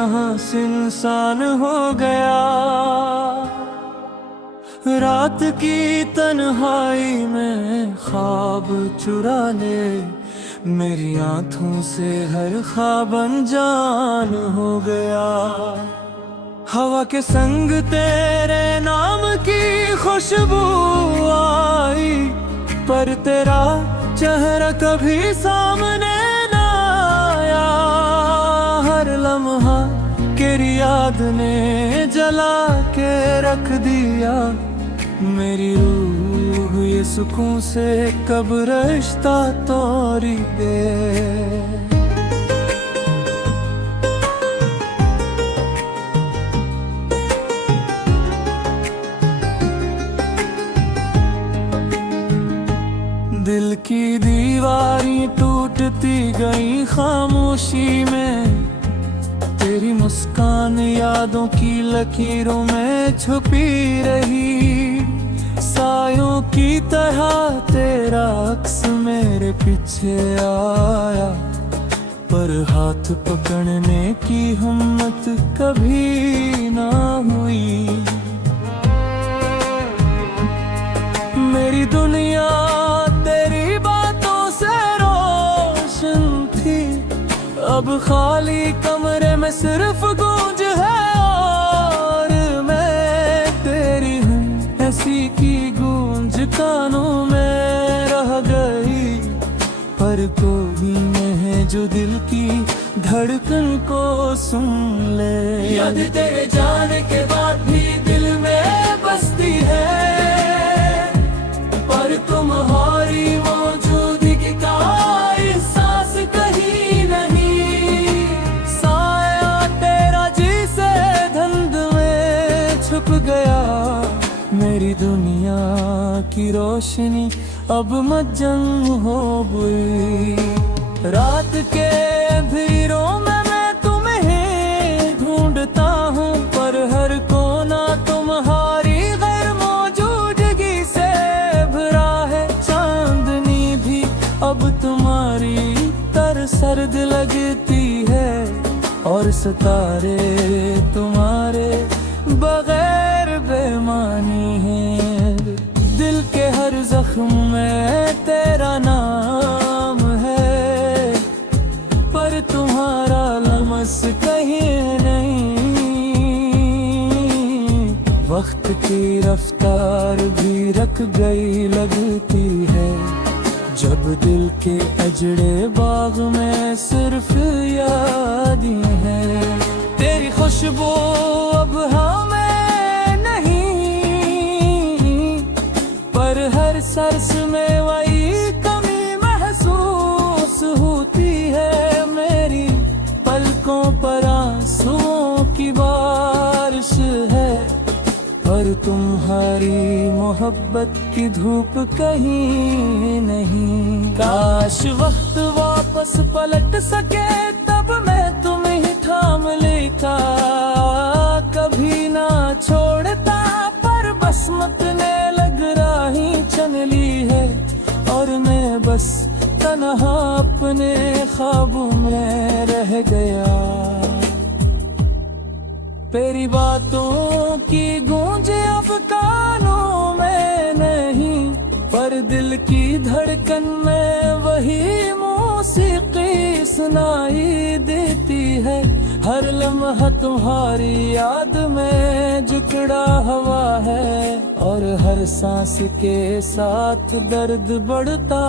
यहाँ से इंसान हो गया। रात की तन्हाई में ख्वाब चुरा ले, मेरी आँखों से हर ख्वाब अनजान हो गया। हवा के संग तेरे नाम की खुशबू आई, पर तेरा चेहरा कभी सामने ना आया। हर लम्हा तेरी याद ने जला के रख दिया, मेरी रूह ये सुकून से कब रिश्ता तोड़ी दे। दिल की दीवारें टूटती गई खामोशी में, तेरी मुस्कान यादों की लकीरों में छुपी रही। सायों की तरह तेरा अक्स मेरे पीछे आया, पर हाथ पकड़ने की हिम्मत कभी ना हुई। मेरी दुनिया तेरी बातों से रोशन थी, अब खाली कमरे में सिर्फ गूंज है और मैं तेरी हूँ। ऐसी की गूंज कानों में रह गई, पर कोई है जो दिल की धड़कन को सुन ले। याद तेरे जाने के बाद भी दिल में बसती है, पर तुम्हारी मौजूदगी का एहसास कहीं नहीं। साया तेरा जिसे धुंध में छुप गया, मेरी दुनिया की रोशनी अब मज्जम हो गई। रात के अंधेरों में मैं तुम्हें ढूंढता हूँ, पर हर कोना तुम्हारी गैर मौजूदगी से भरा है। चांदनी भी अब तुम्हारी तरह सर्द लगती है, और सितारे तुम्हारे बगैर बेमानी है। दिल के हर जख्म में तेरा नाम है, पर तुम्हारा लम्स कहीं नहीं। वक्त की रफ्तार भी रख गई लगती है, जब दिल के अजड़े बाग में सिर्फ यादें हैं। तेरी खुशबू अब हमें नहीं, पर हर सांस में वही कमी महसूस होती है। मेरी पलकों पर आंसुओं की बारिश है, पर तुम्हारी मोहब्बत की धूप कहीं नहीं। काश वक्त वापस पलट सके, तब मैं तुम्हें थाम लेता, कभी ना छोड़ता। पर बस मत ने लग राही चन ली है, और मैं बस तन्हा अपने ख्वाबों में रह गया। तेरी बातों की गूंज अब कानों में नहीं, पर दिल की धड़कन में वही मौसीकी सुनाई देती है। हर लम्हा तुम्हारी याद में जुकड़ा हवा है, और हर सांस के साथ दर्द बढ़ता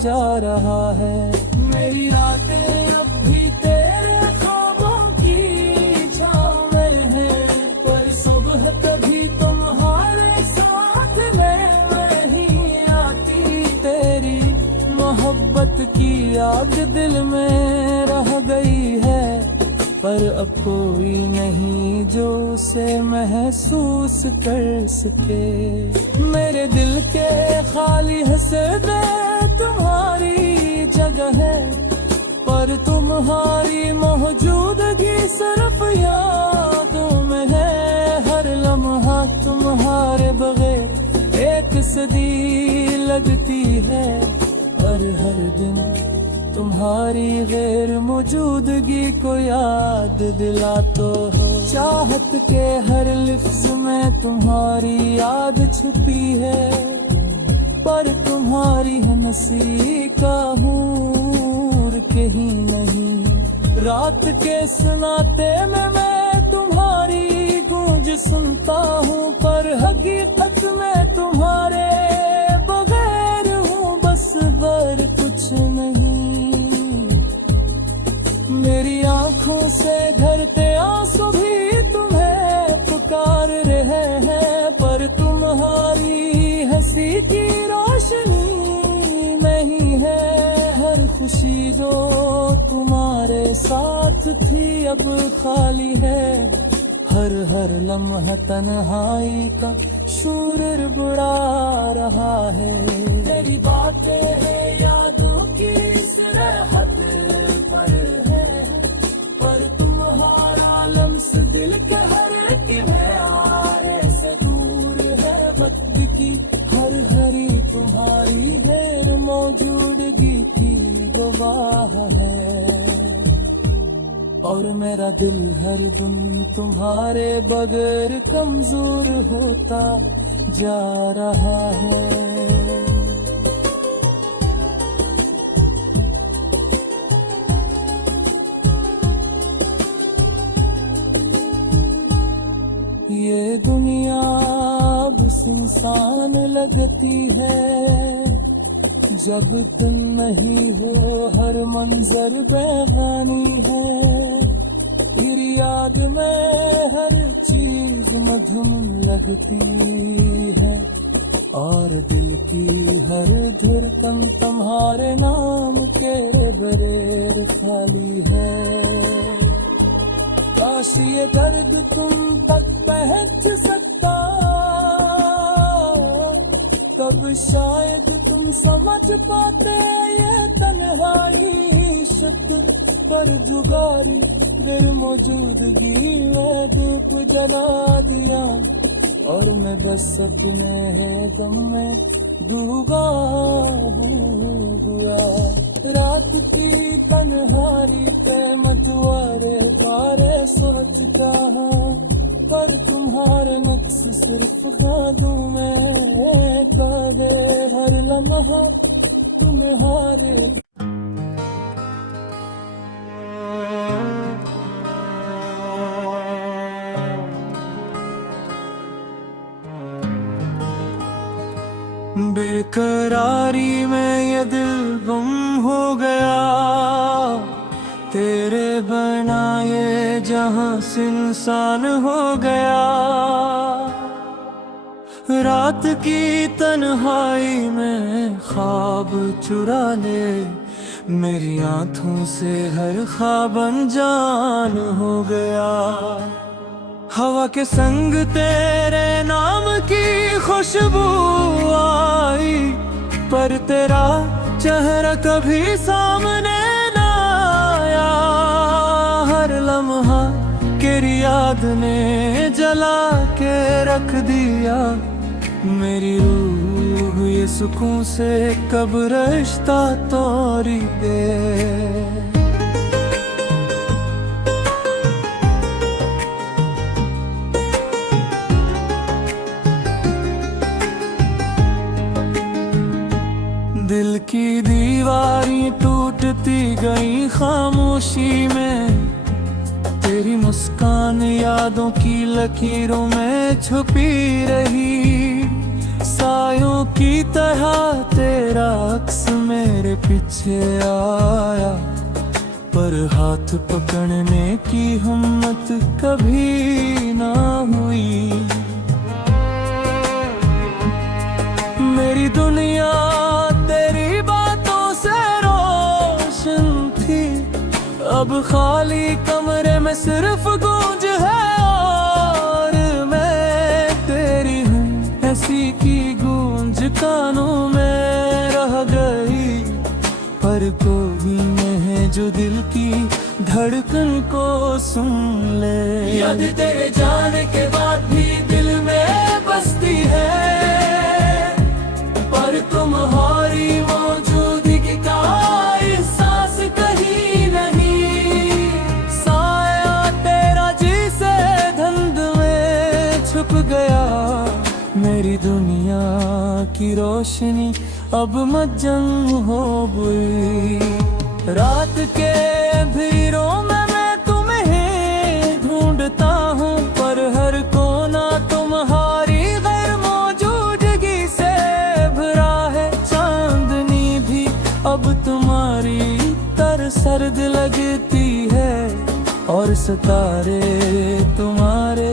जा रहा है। मेरी रातें अब भी तेरे ख्वाबों की छाँव में है, पर सुबह कभी तुम्हारे साथ में नहीं आती। तेरी मोहब्बत की आग दिल में रह गई है, पर अब कोई नहीं जो उसे महसूस कर सके। मेरे दिल के खाली हसरते तुम्हारी जगह है, पर तुम्हारी मौजूदगी सिर्फ यादों में है। हर लम्हा तुम्हारे बगैर एक सदी लगती है, और हर दिन तुम्हारी गैर मौजूदगी को याद दिलाते हो। चाहत के हर लफ्ज में तुम्हारी याद छुपी है, पर तुम्हारी हंसी का हूर कहीं नहीं। रात के सन्नाटे में मैं तुम्हारी गूंज सुनता हूँ, पर हकीकत में तुम्हारे बगैर हूँ बस बर कुछ नहीं। मेरी आंखों से झरते आंसू भी तुम्हें पुकार रहे हैं, पर तुम्हारी हंसी की रोशनी में ही है हर खुशी जो तुम्हारे साथ थी अब खाली है। हर लम्हा तन्हाई का शूर बुढ़ा रहा है। तेरी बातें हैं यादों की इस राहत पर है, पर तुम्हारा लम्स दिल के हर किनारे से दूर है। वक्त की हर घड़ी तुम्हारी गैर मौजूदगी की गवाह है, और मेरा दिल हर दिन तुम्हारे बगैर कमजोर होता जा रहा है। ये दुनिया अब सुनसान लगती है, जब तुम नहीं हो हर मंजर बेगानी है। फिर याद में हर चीज मधुम लगती है, और दिल की हर धड़कन तुम्हारे नाम के बगैर खाली है। काश ये दर्द तुम तक पहुंच सकता, तब शायद तुम समझ पाते ये तन्हाई शब्द पर जुगारी देर मौजूदगी में धूप जला दिया, और मैं बस अपने दम में डूबा हुआ। रात की तन्हाई पे मझुआरे बारे सोचता हूँ, पर तुम्हारे नक्श सिर्फ यादों में कागे। हर लम्हा तुम्हारे बेकरारी में ये दिल गुम हो गया, तेरे बनाए जहां सुनसान हो गया। रात की तन्हाई में ख्वाब चुरा ले, मेरी आंखों से हर ख्वाब अनजान हो गया। हवा के संग तेरे नाम की खुशबू आई, पर तेरा चेहरा कभी सामने ना आया। हर लम्हा तेरी याद ने जला के रख दिया, मेरी रूह ये सुकून से कब रिश्ता तोड़ी दे। दिल की दीवारें टूटती गई खामोशी में, तेरी मुस्कान यादों की लकीरों में छुपी रही। सायों की तरह तेरा अक्स मेरे पीछे आया, पर हाथ पकड़ने की हिम्मत कभी ना हुई। मेरी दुनिया तेरी बातों से रोशन थी, अब खाली कमरे में सिर्फ गूंज है, और मैं तेरी हूँ ऐसी की गूंज कानों में रह गई। पर कोई है जो दिल की धड़कन को सुन ले, याद तेरे जाने के बाद भी दिल में बसती है, पर तुम्हारी मौजूदगी का एहसास रोशनी अब मज्जम हो गई। रात के अंधेरों में मैं तुम्हें ढूंढता हूँ, पर हर कोना तुम्हारी गैर मौजूदगी से भरा है। चांदनी भी अब तुम्हारी तरह सर्द लगती है, और सितारे तुम्हारे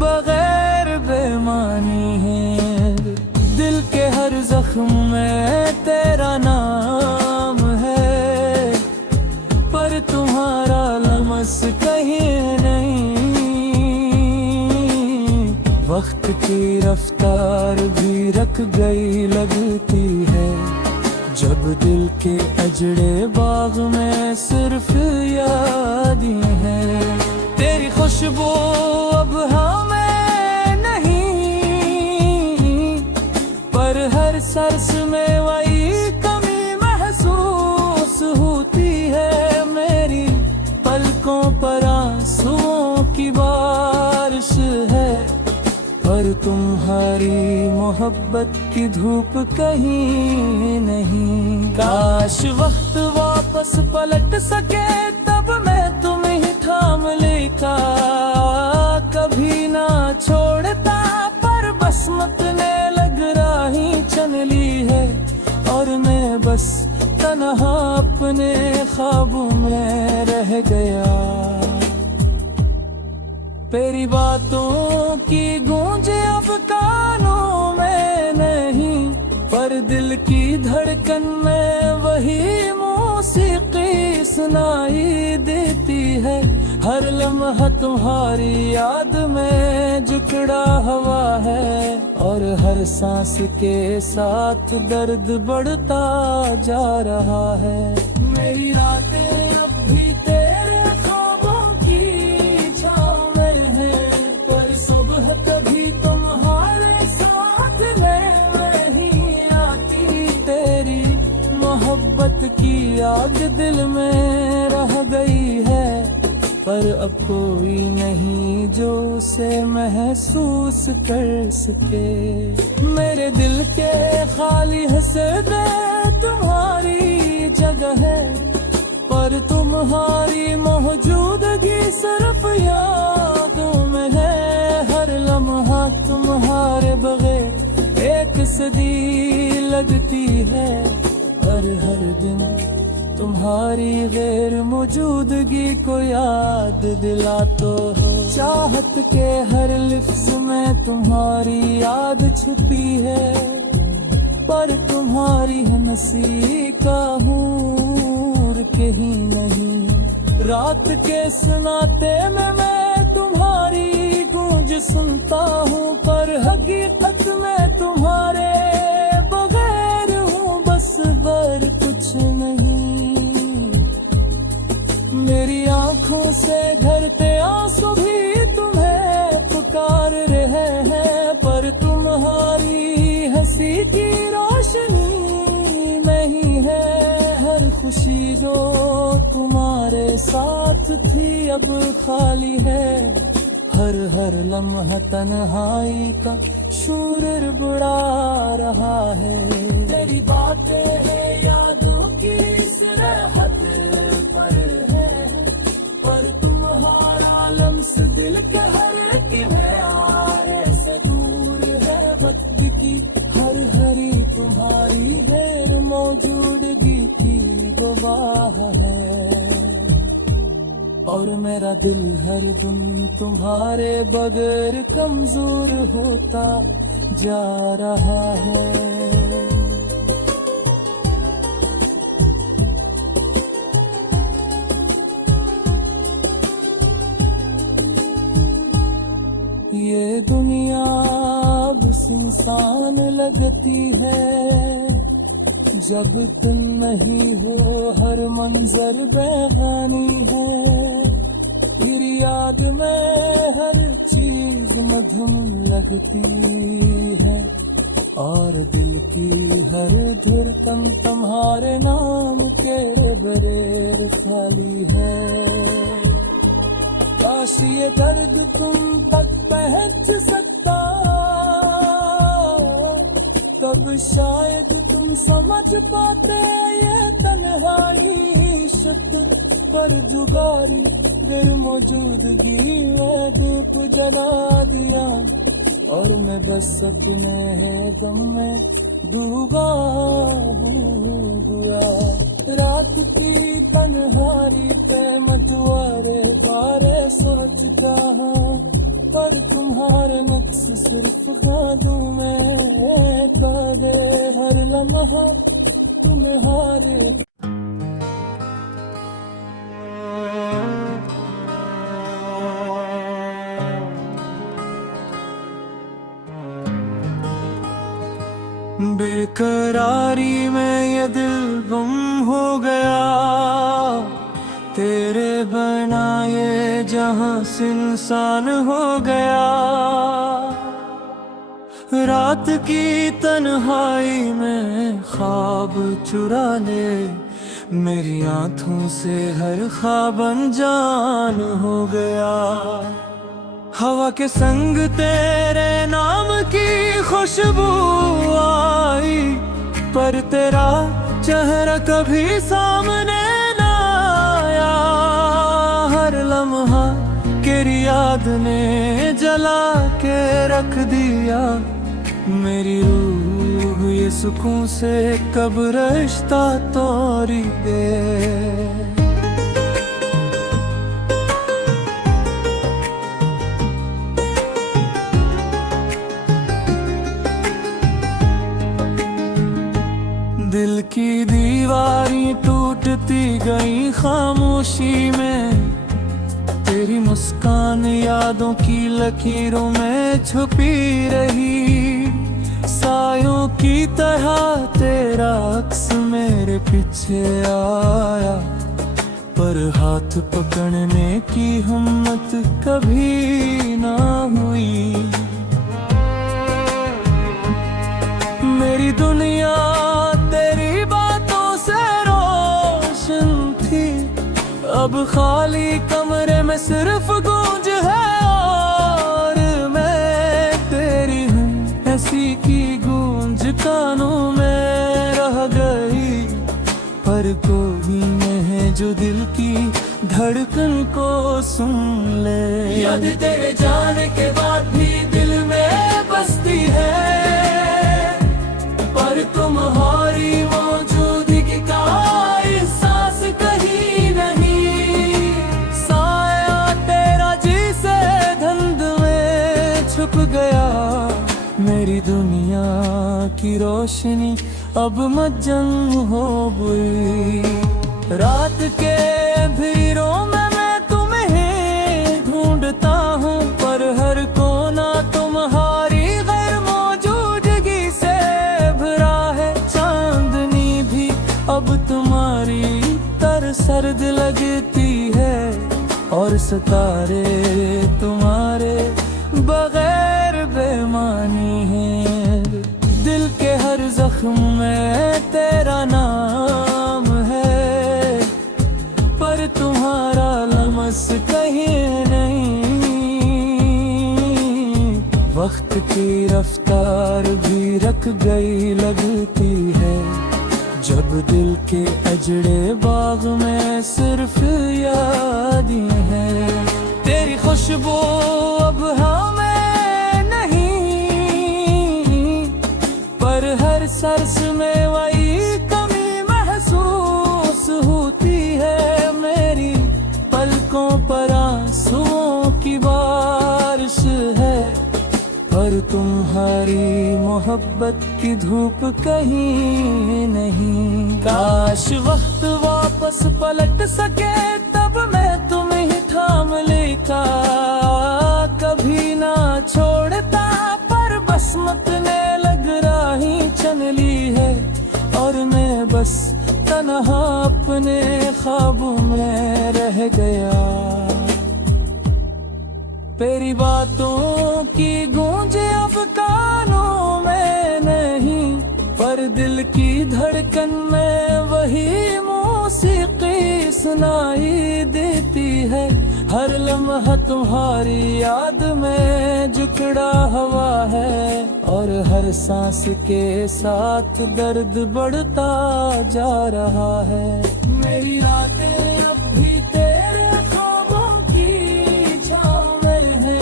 बगैर बेमानी है। दिल के हर जख्म में तेरा नाम है, पर तुम्हारा लमस कहीं नहीं। वक्त की रफ्तार भी रख गई लगती है, जब दिल के अजड़े बाग में सिर्फ यादें हैं। तेरी खुशबू अब हमें नहीं, पर हर सरस में वही कमी महसूस होती है। मेरी पलकों पर आंसुओं की बारिश है, पर तुम्हारी मोहब्बत की धूप कहीं नहीं। काश वक्त वापस पलट सके, तब मैं तुम्हें थाम लेता, कभी ना छोड़ता। पर बसमत ने लग राही चन ली है, और मैं बस तन्हा अपने ख्वाबों में रह गया। तेरी बातों की गूंज अब कानों में नहीं, पर दिल की धड़कन में वही मौसीकी सुनाई देती है। हर लम्हा तुम्हारी याद में जकड़ा हुआ है, और हर सांस के साथ दर्द बढ़ता जा रहा है। मेरी रातें अब भी तेरे ख्वाबों की छाँव में है, पर सुबह कभी तुम्हारे साथ में नहीं आती। तेरी मोहब्बत की आग दिल में रह गई है, पर अब कोई नहीं जो उसे महसूस कर सके। मेरे दिल के खाली हसरते तुम्हारी जगह है, पर तुम्हारी मौजूदगी सिर्फ यादों में है। हर लम्हा तुम्हारे बगैर एक सदी लगती है, और हर दिन तुम्हारी गैर मौजूदगी को याद दिला तो हो। चाहत के हर लिफ्ज में तुम्हारी याद छुपी है, पर तुम्हारी हंसी का हूर कहीं नहीं। रात के सुनाते में मैं तुम्हारी गूंज सुनता हूँ, पर हकीकत में तुम्हारे बगैर हूँ बस बर कुछ नहीं। मेरी आंखों से झरते आंसू भी तुम्हें पुकार रहे हैं, पर तुम्हारी हंसी की रोशनी में ही है। हर खुशी जो तुम्हारे साथ थी अब खाली है, हर लम्हा तन्हाई का शूर बुढ़ा रहा है। तेरी बातें हैं यादों की इस राहत पर है, पर तुम्हारा लम्स दिल के हर किनारे से दूर है। वक्त की हर हरी तुम्हारी गैर मौजूदगी की गवाह है, और मेरा दिल हर दिन तुम्हारे बगैर कमजोर होता जा रहा है। ये दुनिया अब सुनसान लगती है, जब तुम नहीं हो हर मंजर बेगानी है। फिर याद में हर चीज मधुम लगती है, और दिल की हर धड़कन तुम्हारे नाम के बगैर खाली है। काश ये दर्द तुम तक पहुंच सकता, तब शायद तुम समझ पाते ये तन्हाई शब्द पर जुगारी फिर मौजूदगी में धूप जला दिया और मैं बस अपने दम में डूबा हुआ। रात की तन्हाई पे मझुआरे बारे सोचता हूँ पर तुम्हारे नक्श सिर्फ खादू में कादे हर लम्हा तुम्हारे। बेकरारी में ये दिल गुम हो गया तेरे बिना ये जहां सुनसान हो गया। रात की तन्हाई में ख्वाब चुरा ले मेरी आंखों से हर ख्वाब अनजान हो गया। हवा के संग तेरे नाम की खुशबू आई पर तेरा चेहरा कभी सामने ना आया। हर लम्हा तेरी याद ने जला के रख दिया मेरी रूह ये सुकून से कब रिश्ता तोड़ी दे। दिल की दीवारें टूटती गई खामोशी में तेरी मुस्कान यादों की लकीरों में छुपी रही। सायों की तरह तेरा अक्स मेरे पीछे आया पर हाथ पकड़ने की हिम्मत कभी ना हुई। मेरी दुनिया तेरी बातों से रोशन थी अब खाली कमरे में सिर्फ गूंज है और मैं तेरी हूँ ऐसी की गूंज कानों में रह गई। पर कोई नहीं जो दिल की धड़कन को सुन ले। याद तेरे जाने के बाद भी दिल में बसती है पर तुम्हारी मौजूदगी का एहसास कहीं नहीं। साया तेरा जी से धुंध में छुप गया मेरी दुनिया की रोशनी अब मज्जम हो गई। रात के अंधेरों में मैं तुम्हें ढूंढता हूँ पर हर कोना तुम्हारी गैर मौजूदगी से भरा है। चांदनी भी अब तुम्हारी तर सर्द लगती है और सितारे तुम्हारे बगैर बेमानी है। दिल के हर जख्म में तेरा नाम है पर तुम्हारा लमस कहीं नहीं। वक्त की रफ्तार भी रख गई लगती है जब दिल के अजड़े बाग में सिर्फ यादें हैं। तेरी खुशबू अब हमें नहीं पर हर सरस में वही कमी महसूस होती है। मेरी पलकों पर आंसुओं की बारिश है पर तुम्हारी मोहब्बत की धूप कहीं नहीं। काश वक्त वापस पलट सके तब मैं तुम्हें थाम लेता कभी ना छोड़ता पर बस मत ने लग राही चन ली है और मैं बस तन्हा अपने ख्वाबों में रह गया। तेरी बातों की गूंज अब कानों में नहीं पर दिल की धड़कन में वही मौसीकी सुनाई देती है। हर लम्हा तुम्हारी याद में जुकड़ा हवा है, और हर सांस के साथ दर्द बढ़ता जा रहा है। मेरी रातें अब भी तेरे ख्वाबों की छाँव में है,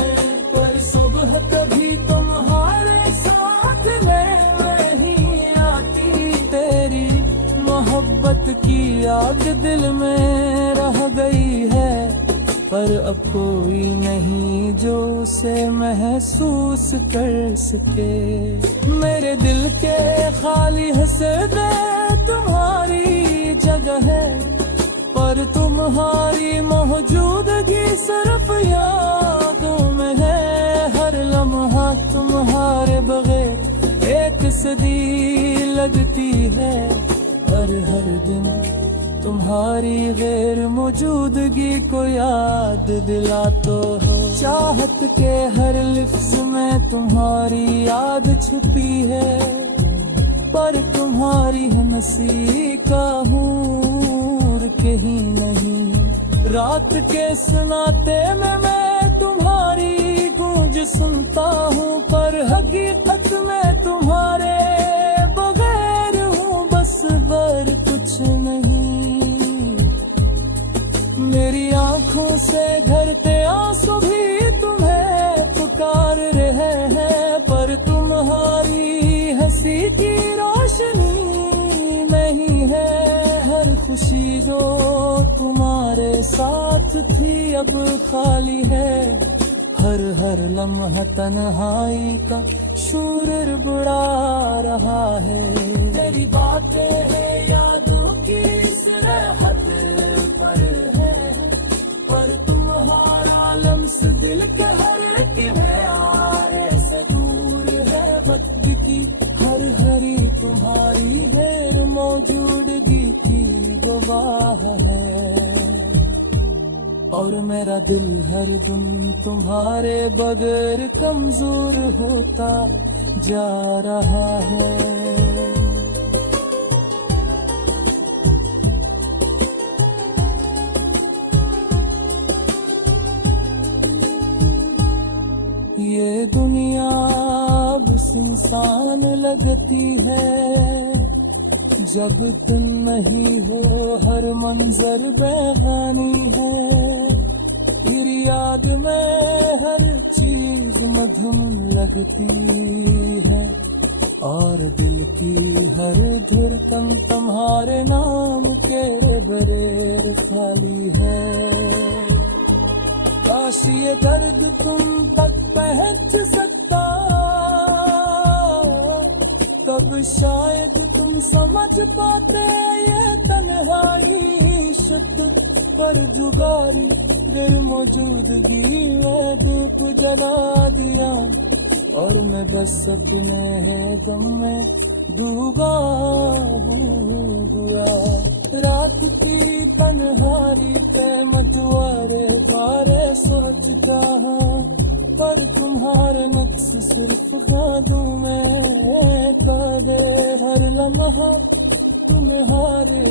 पर सुबह कभी तुम्हारे साथ में नहीं आती। तेरी मोहब्बत की आग दिल में रह गई है, पर अब कोई नहीं जो उसे महसूस कर सके। मेरे दिल के खाली हसदे तुम्हारी जगह है, पर तुम्हारी मौजूदगी सिर्फ यादों में है। हर लम्हा तुम्हारे बगैर एक सदी लगती है, और हर दिन तुम्हारी गैर मौजूदगी को याद दिला तो हो। चाहत के हर लफ्ज में तुम्हारी याद छुपी है, पर तुम्हारी हंसी का हूर कहीं नहीं। रात के सुनाते में मैं तुम्हारी गूंज सुनता हूँ, पर हकीकत में तुम्हारे बगैर हूँ बस बर कुछ नहीं। मेरी आंखों से झरते आंसू भी तुम्हें पुकार रहे हैं, पर तुम्हारी हंसी की रोशनी नहीं है। हर खुशी जो तुम्हारे साथ थी अब खाली है, हर लम्हा तन्हाई का शूर बुढ़ा रहा है। तेरी बातें हैं यादों की इस रहत पर है, पर तुम्हारा लम्स दिल के हर किनारे से दूर है। वक्त की हर घड़ी तुम्हारी गैर मौजूदगी की गवाह है, और मेरा दिल हर दिन तुम्हारे बगैर कमजोर होता जा रहा है। ये दुनिया अब सुनसान लगती है, जब तुम नहीं हो हर मंजर बेगानी है। तेरी याद में हर चीज मधुम लगती है, और दिल की हर धड़कन तुम्हारे नाम के बगैर खाली है। काश ये दर्द तुम तक पहुंच सकता, तब शायद तुम समझ पाते ये तन्हाई शब्द पर जुगारी गैर मौजूदगी में धूप जला दिया, और मैं बस अपने दम में डूबा हुआ। रात की तन्हाई पे मझवारे तारे सोचता हूँ, पर तुम्हारे नक्श सिर्फ यादों में कादे। हर लम्हा तुम्हारे